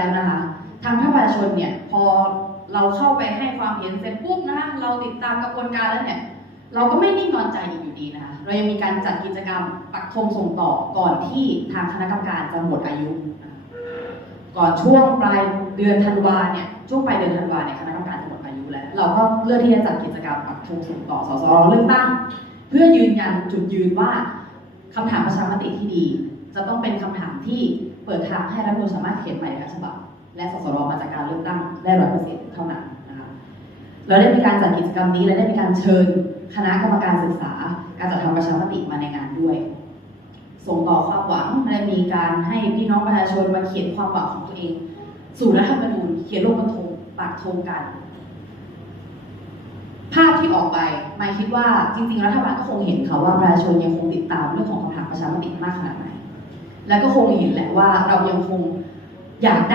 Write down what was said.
แล้วนะคะ ทางภาคประชาชนเนี่ยพอเราเข้าไปให้ความเห็นเสร็จปุ๊บนะคะเราติดตามกระบวนการแล้วเนี่ยเราก็ไม่นิ่งนอนใจอยู่ดีนะคะ เรายังมีการจัดกิจกรรมปักธงส่งต่อก่อนที่ทางคณะกรรมการจะหมดอายุ ก่อนช่วงปลายเดือนธันวาเนี่ยช่วงปลายเดือนธันวาเนี่ยคณะกรรมการจะหมดอายุแล้ว เราก็เลือกที่จะจัดกิจกรรมปักธงส่งต่อสสเลือกตั้ง เพื่อยืนยันจุดยืนว่าคำถามประชามติที่ดี ปิดทางให้รัฐมนูญสามารถเขียนใหม่ในฉบับ และสสรมาจากการเลือกตั้งได้ร้อยเปอร์เซ็นต์เท่านั้นนะคะเราได้มีการจัดกิจกรรมนี้และได้มีการเชิญ คณะกรรมการศึกษา การจัดทำประชามติมาในงานด้วย ส่งต่อความหวังและมีการให้พี่น้องประชาชนมาเขียนความหวังของตัวเอง สู่รัฐธรรมนูญเขียนลงบนธงปักธงกันภาพที่ออกไปหมายคิดว่าจริงๆ รัฐบาลก็คงเห็นค่ะว่าประชาชนยังคงติดตาม และก็คงเห็นแหละว่าเรายังคงอยากได้